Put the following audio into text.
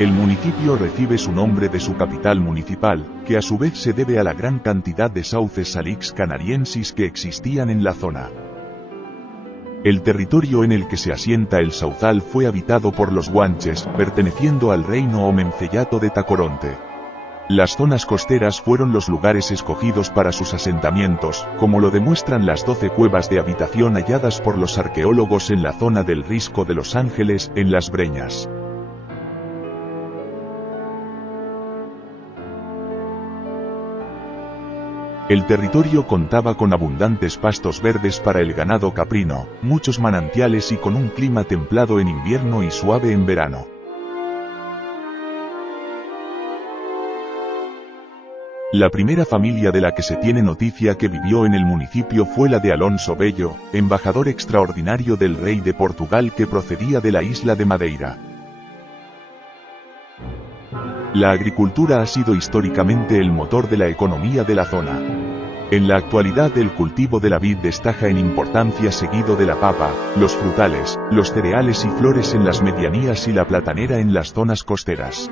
El municipio recibe su nombre de su capital municipal, que a su vez se debe a la gran cantidad de sauces salix canariensis que existían en la zona. El territorio en el que se asienta el Sauzal fue habitado por los guanches, perteneciendo al reino o menceyato de Tacoronte. Las zonas costeras fueron los lugares escogidos para sus asentamientos, como lo demuestran las 12 cuevas de habitación halladas por los arqueólogos en la zona del Risco de Los Ángeles, en Las Breñas. El territorio contaba con abundantes pastos verdes para el ganado caprino, muchos manantiales y con un clima templado en invierno y suave en verano. La primera familia de la que se tiene noticia que vivió en el municipio fue la de Alonso Bello, embajador extraordinario del rey de Portugal que procedía de la isla de Madeira. La agricultura ha sido históricamente el motor de la economía de la zona. En la actualidad el cultivo de la vid destaca en importancia seguido de la papa, los frutales, los cereales y flores en las medianías y la platanera en las zonas costeras.